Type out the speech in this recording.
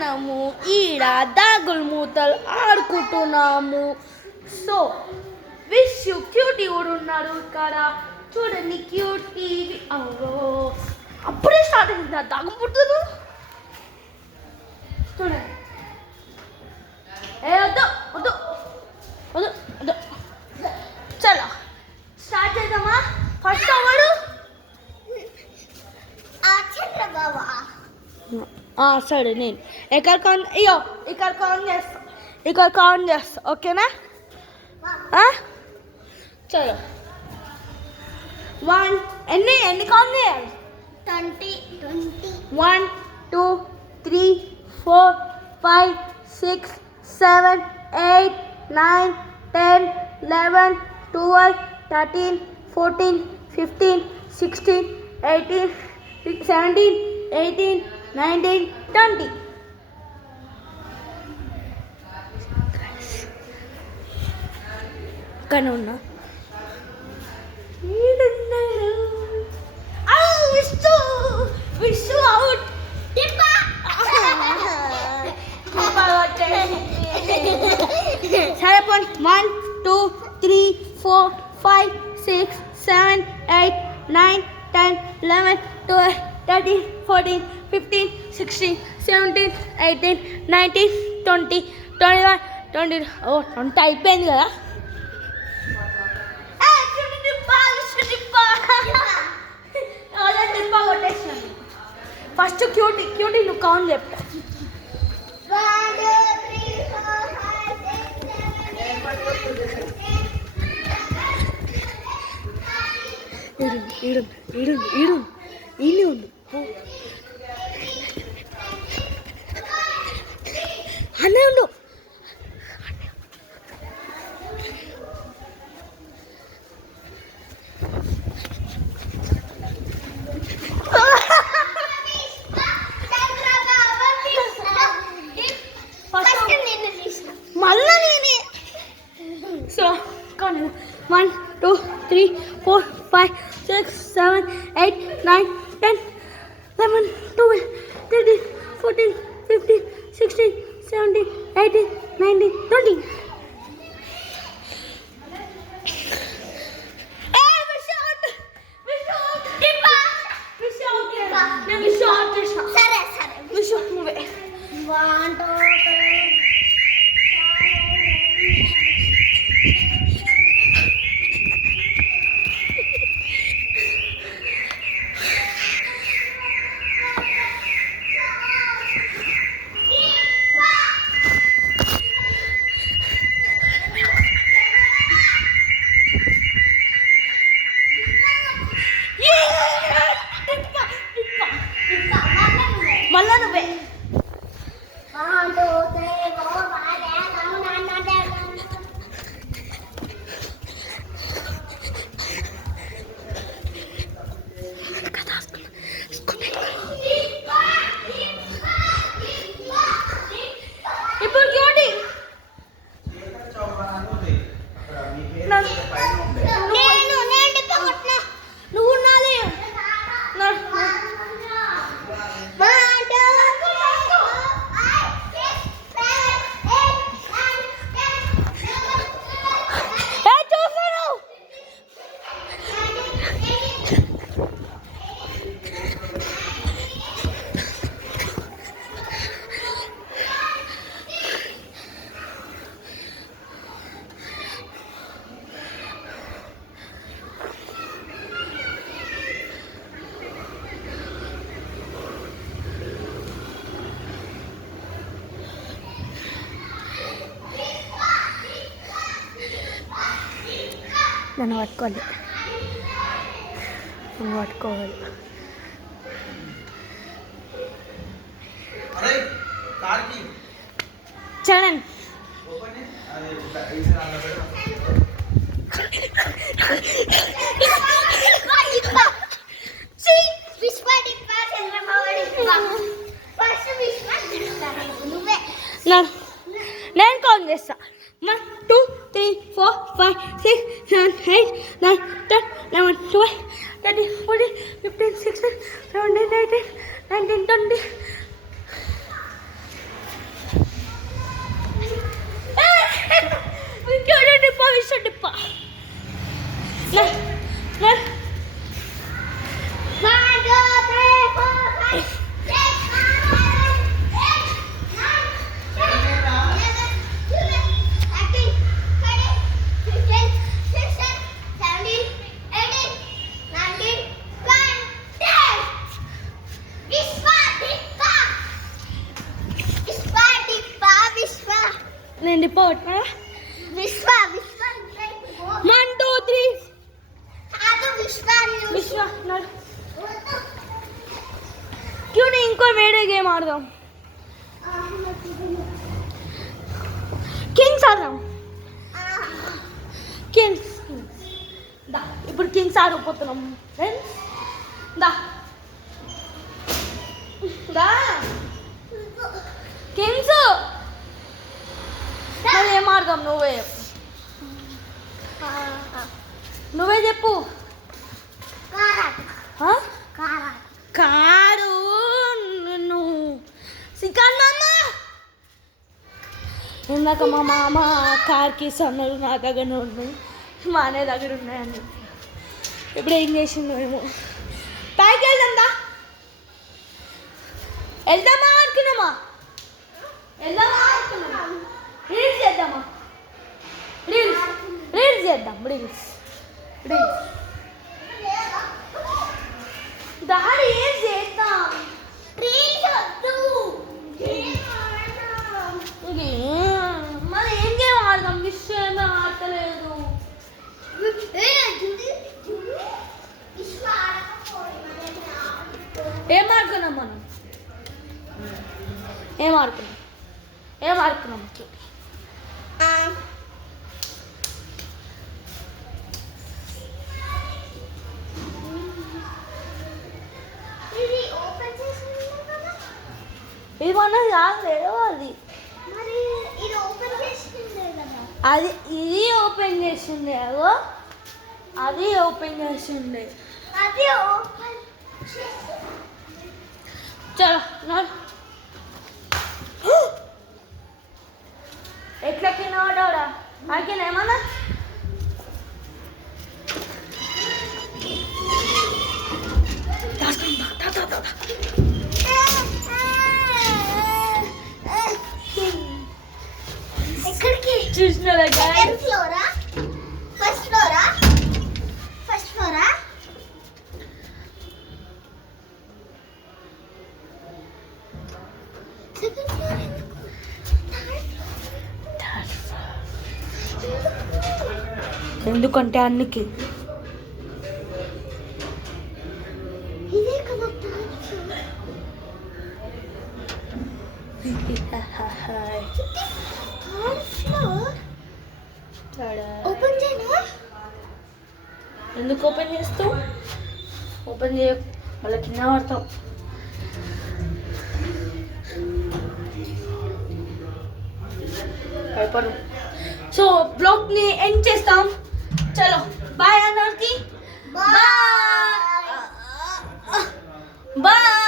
మనము ఈడ దాగులు మూతలు ఆడుకుంటున్నాము. సో విష్ యూ క్యూటీ కూడా ఉన్నారు ఇక్కడ చూడండి. క్యూటీ అవో అప్పుడే స్టార్ట్ అయింది దాగుముడుతున్నారు చూడండి. వద్దు వద్దు వద్దు వద్దు చలో స్టార్ట్ చేద్దామా. ఫస్ట్ అవడు సరే నేను ఇక్కడ కౌంట్ చేస్తా ఓకేనా. చలో 1 ఎన్ని కౌంట్ చేయాలి. 20 1 2 3 4 5 6 7 8 9 10 11 12 13 14 15 16 18 17 18 19 20. కానీ ఉన్నా విష్ణు అవుట్. సరే పోనీ 1 2 3 4 5 6 7 8 9 10 11 12 13 14 15 16 17 18 19 20 21 22. 20 అయిపోయింది కదా. ఫస్ట్ క్యూటీ నువ్వు కౌంట్ చెప్తా. 1 2 3 4 5 6 7 ఈయన ఉండు అనే ఉండు. మళ్ళా నేనే. సో 1 2 3 4 5 6 7 8 9 10 11 12 13 14 15 16 17 18 19 20. మళ్ళా నువ్వే. ఇప్పుడు క్యూటీ నువ్వు నాది నన్ను పట్టుకోవాలి. చరణ్ నేను కౌంట్ చేస్తా. 1 2 3 4 5 6 7 8 9 10 11 12 13 14 15 16 17 18 19 20. నేను రిపోర్ట్ విశ్వ విశ్వ 1 2 3 కాదు విశ్వ విశ్వ నడు క్यों नहीं ఇంకో వేరే గేమ్ ఆడదాం కింగ్స్ ఆడదాం కింగ్స్ దా ఇప్పుడు కింగ్స్ ఆడిపోతున్నాం ఫ్రెండ్స్ దా దా కింగ్స్ మరి ఏం ఆడదాం నువ్వే చెప్పు హ? కారు సికాన్ మామ ఇందాక మా మామ కార్కి సన్నలు నా దగ్గర ఉన్నాయి మా అన్నయ్య దగ్గర ఉన్నాయని చెప్పి ఇప్పుడు ఏం చేసిందో ఏమో పైకి వెళ్దాందా వెళ్దామా అనుకున్నామా రీల్స్ చేద్దామా రీల్స్ చేద్దాం రీల్స్ దాడి ఏం చేద్దాం మరి ఏం గేమ్ ఆడదాం విషయం ఆడతలేదు ఏం ఆడుకున్నాం మనం ఏం ఆడుకున్నాం ఇది మన కాదు అది అది ఇది ఓపెన్ చేసిండే అగో అది ఓపెన్ చేసిండే చలో ఎట్లా కింద ఆడికినా ఏమన్నా చూసిన ఫస్ట్ ఫ్లోరా ఎందుకంటే అన్నికి ఇదే కదా ఓపెన్ చేయనా ఎందుకు ఓపెన్ చేస్తావు ఓపెన్ చేయ మళ్ళీ కింద పడతాం భయపడు సో బ్లాగ్ని ఎండ్ చేస్తాం చలో బాయ్ అందరికి బాయ్ బాయ్